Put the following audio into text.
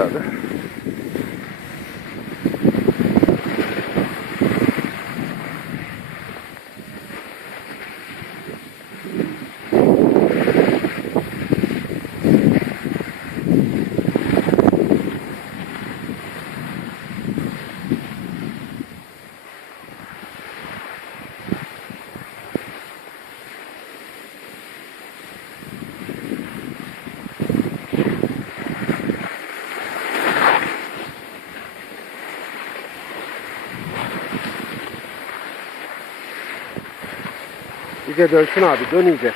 abi. İyice dönsün abi dön.